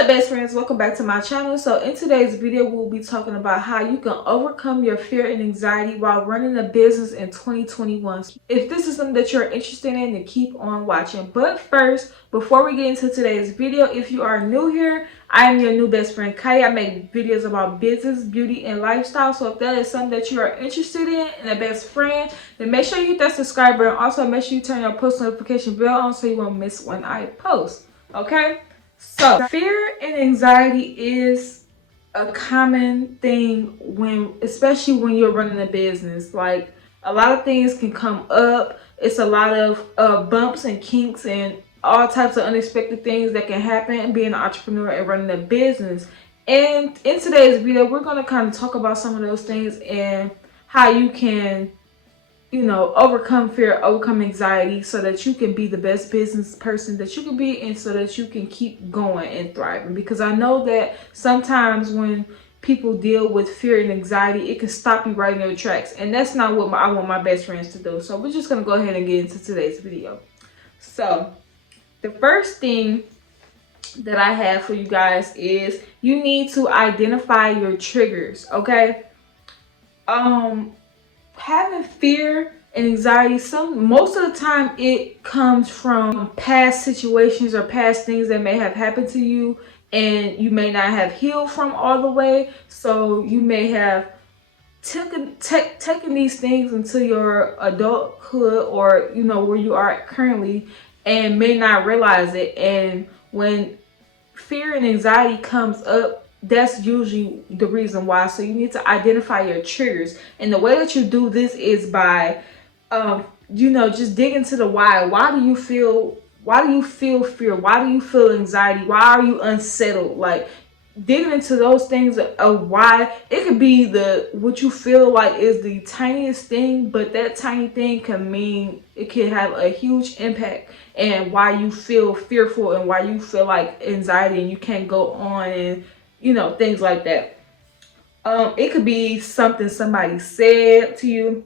up, best friends? Welcome back to my channel. So in today's video, we'll be talking about how you can overcome your fear and anxiety while running a business in 2021. If this is something that you're interested in, then keep on watching. But first, before we get into today's video, if you are new here, I am your new best friend, Kai. I make videos about business, beauty, and lifestyle. So if that is something that you are interested in and a best friend, then make sure you hit that subscribe button. Also, make sure you turn your post notification bell on so you won't miss when I post. Okay? So fear and anxiety is a common thing especially when you're running a business. Like, a lot of things can come up. It's a lot of bumps and kinks and all types of unexpected things that can happen being an entrepreneur and running a business. And in today's video, we're going to kind of talk about some of those things and how you can, overcome fear, overcome anxiety, so that you can be the best business person that you can be, and so that you can keep going and thriving. Because I know that sometimes when people deal with fear and anxiety, it can stop you right in your tracks, and that's not what I want my best friends to do. So we're just gonna go ahead and get into today's video. So the first thing that I have for you guys is you need to identify your triggers. Okay, having fear and anxiety, most of the time it comes from past situations or past things that may have happened to you, and you may not have healed from all the way. So you may have taken these things into your adulthood, or where you are currently, and may not realize it. And when fear and anxiety comes up, that's usually the reason why. So you need to identify your triggers, and the way that you do this is by just dig into the why. Why do you feel fear? Why do you feel anxiety? Why are you unsettled? Like, digging into those things of why. It could be what you feel like is the tiniest thing, but that tiny thing can have a huge impact, and why you feel fearful and why you feel like anxiety and you can't go on, and things like that. It could be something somebody said to you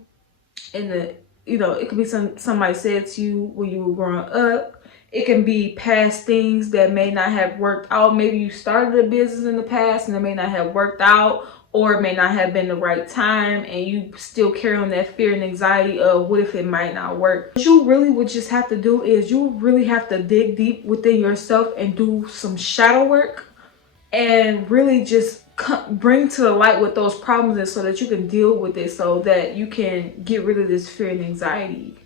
it could be somebody said to you when you were growing up. It can be past things that may not have worked out. Maybe you started a business in the past and it may not have worked out, or it may not have been the right time, and you still carry on that fear and anxiety of what if it might not work. What you really would just have to do is you really have to dig deep within yourself and do some shadow work, and really just bring to the light what those problems is, so that you can deal with it, so that you can get rid of this fear and anxiety.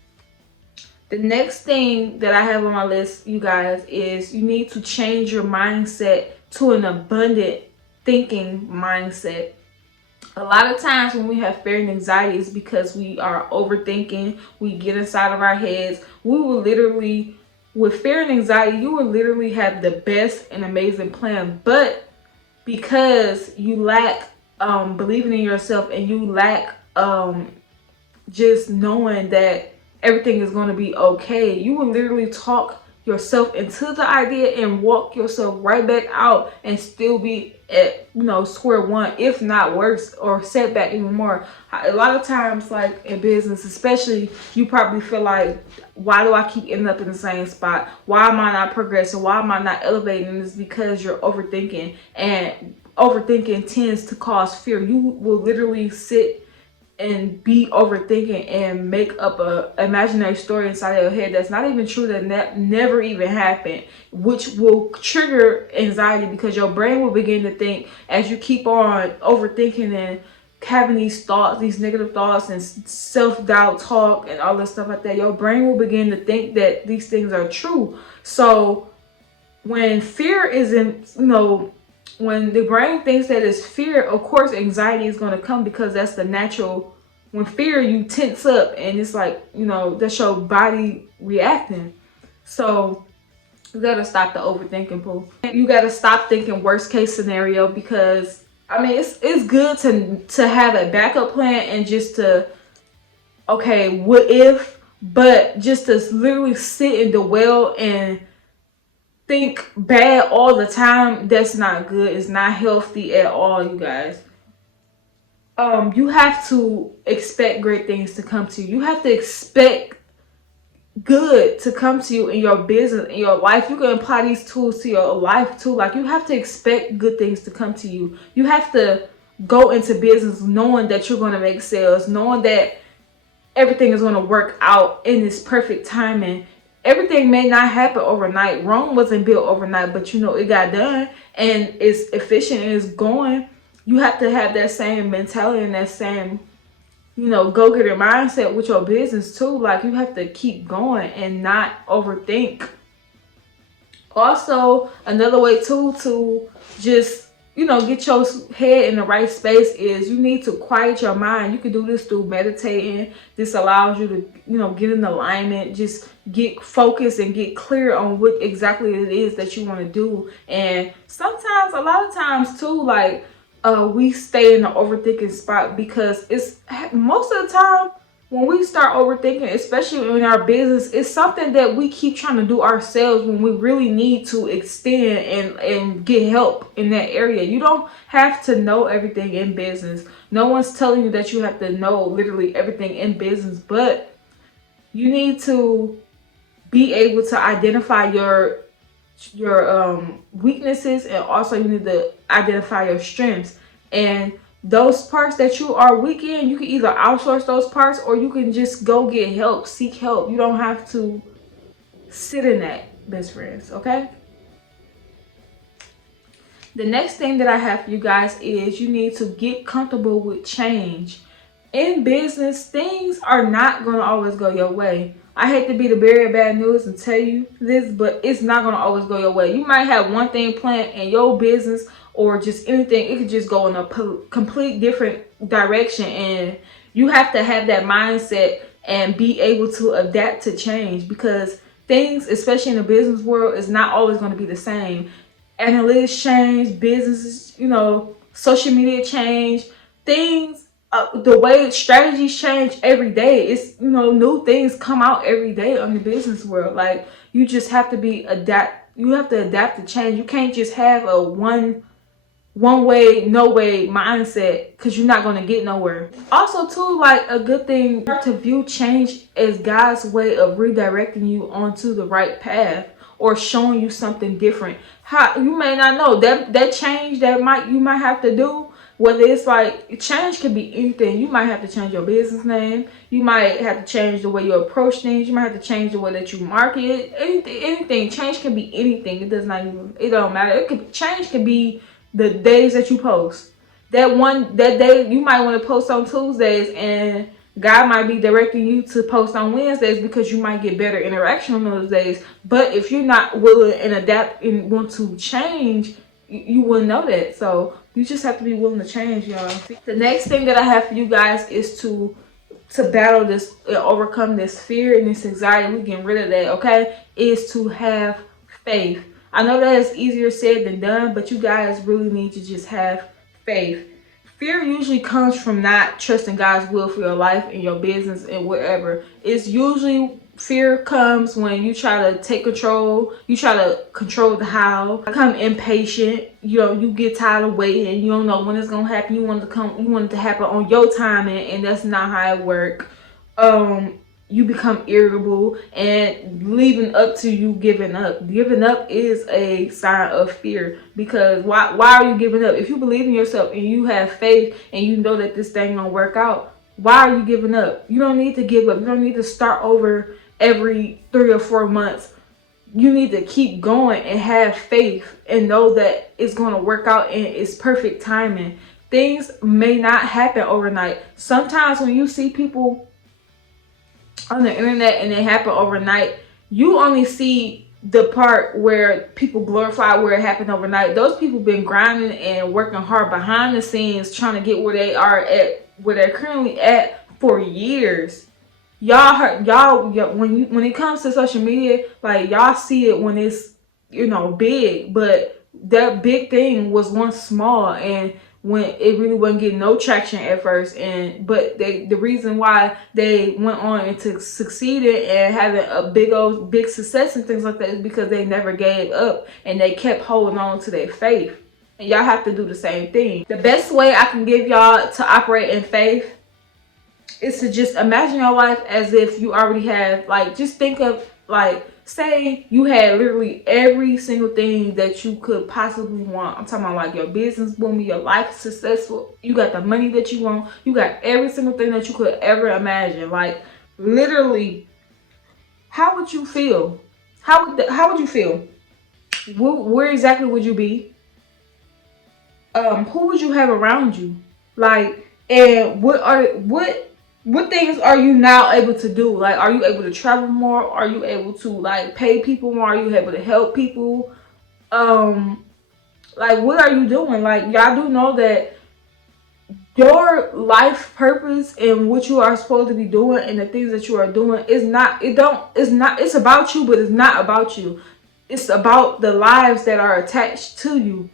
The next thing that I have on my list, you guys, is you need to change your mindset to an abundant thinking mindset. A lot of times when we have fear and anxiety, it's because we are overthinking. We get inside of our heads. With fear and anxiety, you will literally have the best and amazing plan, but because you lack believing in yourself, and you lack just knowing that everything is going to be okay, you will literally talk yourself into the idea and walk yourself right back out, and still be at square one, if not worse, or set back even more. A lot of times, like in business especially, you probably feel like, why do I keep ending up in the same spot? Why am I not progressing? Why am I not elevating? And it's because you're overthinking, and overthinking tends to cause fear. You will literally sit and be overthinking and make up a imaginary story inside of your head that's not even true, that never even happened, which will trigger anxiety, because your brain will begin to think, as you keep on overthinking and having these thoughts, these negative thoughts and self-doubt talk and all this stuff like that, your brain will begin to think that these things are true. So when fear is when the brain thinks that it's fear, of course anxiety is going to come, because that's the natural. When fear, you tense up, and it's like, that's your body reacting. So you got to stop the overthinking, Pooh. You got to stop thinking worst case scenario, because it's good to have a backup plan, and just to, okay, what if, but just to literally sit and dwell and think bad all the time, that's not good. It's not healthy at all, you guys. You have to expect great things to come to you. You have to expect good to come to you in your business, in your life. You can apply these tools to your life too. Like, you have to expect good things to come to you. You have to go into business knowing that you're going to make sales, knowing that everything is going to work out in this perfect timing. Everything may not happen overnight. Rome wasn't built overnight, but you know, it got done and it's efficient and it's going. You have to have that same mentality and that same, you know, go-getter mindset with your business too. Like, you have to keep going and not overthink. Also, another way too to just, you know, get your head in the right space is you need to quiet your mind. You can do this through meditating. This allows you to, you know, get in alignment, just get focused and get clear on what exactly it is that you want to do. And sometimes, a lot of times too, like, we stay in the overthinking spot because it's most of the time when we start overthinking, especially in our business, it's something that we keep trying to do ourselves when we really need to extend and get help in that area. You don't have to know everything in business. No one's telling you that you have to know literally everything in business, but you need to be able to identify your weaknesses, and also you need to identify your strengths. And those parts that you are weak in, you can either outsource those parts or you can just go get help, seek help. You don't have to sit in that, best friends, okay? The next thing that I have for you guys is you need to get comfortable with change. In business, things are not going to always go your way. I hate to be the bearer of bad news and tell you this, but it's not going to always go your way. You might have one thing planned in your business or just anything. It could just go in a complete different direction, and you have to have that mindset and be able to adapt to change, because things, especially in the business world, is not always going to be the same. Analytics change, businesses, you know, social media change, things, the way strategies change every day. It's, you know, new things come out every day on the business world. Like, you just have to you have to adapt to change. You can't just have a one way, no way mindset, because you're not going to get nowhere. Also too, like, a good thing to view change as God's way of redirecting you onto the right path or showing you something different. How you may not know that change that you might have to do. Whether it's like, change could be anything. You might have to change your business name. You might have to change the way you approach things. You might have to change the way that you market it. Anything. Change can be anything. It don't matter. Change can be the days that you post. That day you might want to post on Tuesdays, and God might be directing you to post on Wednesdays because you might get better interaction on those days. But if you're not willing and adapt and want to change, you wouldn't know that. So you just have to be willing to change, y'all. The next thing that I have for you guys is to battle this, overcome this fear and this anxiety. We're getting rid of that, okay? Is to have faith. I know that is easier said than done, but you guys really need to just have faith. Fear usually comes from not trusting God's will for your life and your business and whatever. It's usually, fear comes when you try to take control, you try to control the how, become impatient, you know, you get tired of waiting, you don't know when it's gonna happen, you want it to happen on your time, and that's not how it works. You become irritable, and leaving up to you giving up. Giving up is a sign of fear, because why are you giving up? If you believe in yourself and you have faith and you know that this thing gonna work out, why are you giving up? You don't need to give up. You don't need to start over every 3 or 4 months. You need to keep going and have faith and know that it's going to work out and it's perfect timing. Things may not happen overnight. Sometimes when you see people on the internet and it happen overnight, you only see the part where people glorify where it happened overnight. Those people been grinding and working hard behind the scenes trying to get where they are at, where they're currently at, for years. Y'all when it comes to social media, like, y'all see it when it's, you know, big, but that big thing was once small, and when it really wasn't getting no traction at first, but the reason why they went on and succeeded and having a big success and things like that is because they never gave up and they kept holding on to their faith. And y'all have to do the same thing. The best way I can give y'all to operate in faith is to just imagine your life as if you already have, like, just think of, like, say you had literally every single thing that you could possibly want. I'm talking about like your business booming, your life successful, you got the money that you want, you got every single thing that you could ever imagine. Like, literally, how would you feel? How would you feel? Where exactly would you be? Who would you have around you? Like, and what things are you now able to do? Like, are you able to travel more? Are you able to, like, pay people more? Are you able to help people? Like, what are you doing? Like, y'all do know that your life purpose and what you are supposed to be doing and the things that you are doing is not, it's about you, but it's not about you. It's about the lives that are attached to you.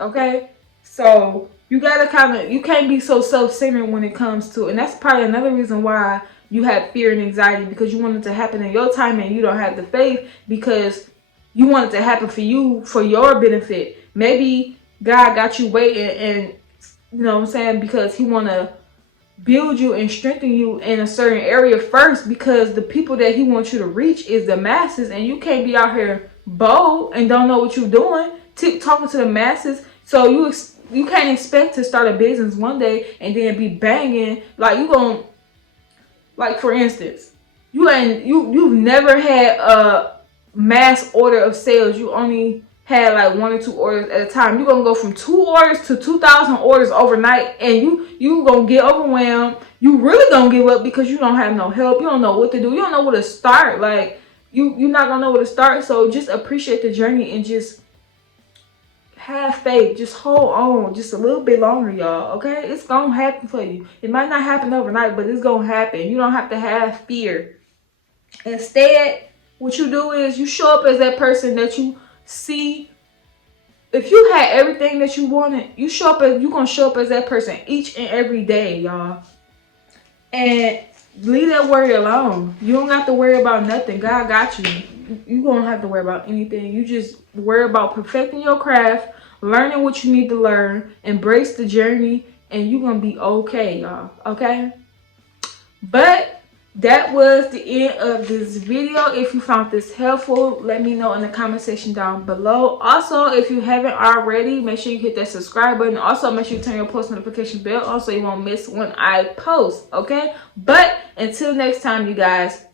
Okay? So you gotta you can't be so self-centered when it comes to, and that's probably another reason why you have fear and anxiety, because you want it to happen in your time and you don't have the faith because you want it to happen for you, for your benefit. Maybe God got you waiting, and you know what I'm saying, because he want to build you and strengthen you in a certain area first, because the people that he wants you to reach is the masses, and you can't be out here bold and don't know what you're doing talking to the masses. So you can't expect to start a business one day and then be banging. Like, you gonna, like, for instance, you've never had a mass order of sales. You only had like 1 or 2 orders at a time. You're gonna go from 2 orders to 2,000 orders overnight, and you gonna get overwhelmed. You really gonna give up because you don't have no help. You don't know what to do. You don't know where to start. Like, you're not gonna know where to start. So just appreciate the journey and just have faith. Just hold on just a little bit longer, y'all. Okay, it's gonna happen for you. It might not happen overnight, but it's gonna happen. You don't have to have fear. Instead, what you do is you show up as that person that you see. If you had everything that you wanted, you're gonna show up as that person each and every day, y'all. And leave that worry alone. You don't have to worry about nothing. God got you. You don't have to worry about anything. You just worry about perfecting your craft, learning what you need to learn, embrace the journey, and you're gonna be okay, y'all. Okay? But that was the end of this video. If you found this helpful, let me know in the comment section down below. Also, if you haven't already, make sure you hit that subscribe button. Also, make sure you turn your post notification bell on so you won't miss when I post, okay? But until next time, you guys,